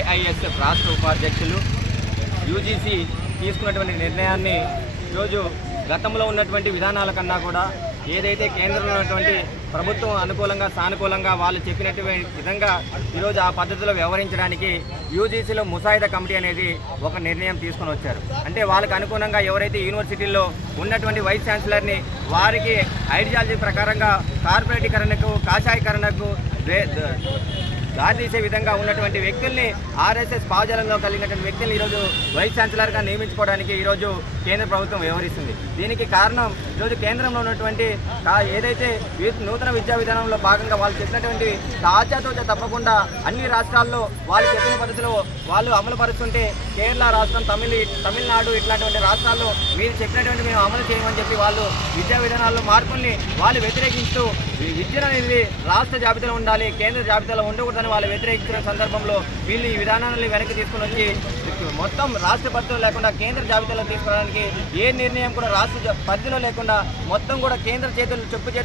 AISF రాష్ట్ర ఉపాధ్యక్షులు UGC తీసుకున్నటువంటి నిర్ణయాన్ని ఈరోజు గతంలో ఉన్నటువంటి విధానాల కన్నా కూడా ఏదైతే కేంద్రంలో ఉన్నటువంటి ప్రభుత్వం అనుకూలంగా సానుకూలంగా వాళ్ళు చెప్పినటువంటి విధంగా ఈరోజు ఆ పద్ధతిలో వ్యవహరించడానికి యూజీసీలో ముసాయిదా కమిటీ అనేది ఒక నిర్ణయం తీసుకొని వచ్చారు. అంటే వాళ్ళకి అనుగుణంగా ఎవరైతే యూనివర్సిటీల్లో ఉన్నటువంటి వైస్ ఛాన్సలర్ని వారికి ఐడియాలజీ ప్రకారంగా కార్పొరేటీకరణకు కాషాయీకరణకు దారితీసే విధంగా ఉన్నటువంటి వ్యక్తుల్ని ఆర్ఎస్ఎస్ భావజాలంలో కలిగినటువంటి వ్యక్తుల్ని ఈరోజు వైస్ ఛాన్సలర్గా నియమించుకోవడానికి ఈరోజు కేంద్ర ప్రభుత్వం వ్యవహరిస్తుంది. దీనికి కారణం ఈరోజు కేంద్రంలో ఉన్నటువంటి ఏదైతే నూతన విద్యా విధానంలో భాగంగా వాళ్ళు చెప్పినటువంటి తాజాతోజా తప్పకుండా అన్ని రాష్ట్రాల్లో వాళ్ళు చెప్పిన పద్ధతిలో వాళ్ళు అమలు పరుస్తుంటే కేరళ రాష్ట్రం తమిళనాడు ఇట్లాంటి రాష్ట్రాల్లో మీరు చెప్పినటువంటి మేము అమలు చేయమని చెప్పి వాళ్ళు విద్యా విధానాల్లో మార్పుల్ని వాళ్ళు వ్యతిరేకిస్తూ విద్యను అనేది రాష్ట్ర జాబితాలో ఉండాలి, కేంద్ర జాబితాలో ఉండకూడదని వాళ్ళు వ్యతిరేకించిన సందర్భంలో వీళ్ళు ఈ విధానాన్ని వెనక్కి తీసుకుని వచ్చి మొత్తం రాష్ట్ర పరిధిలో లేకుండా కేంద్ర జాబితాలో తీసుకోవడానికి ఏ నిర్ణయం కూడా రాష్ట్ర పరిధిలో లేకుండా మొత్తం కూడా కేంద్ర చేతులు చెప్పు చేతులు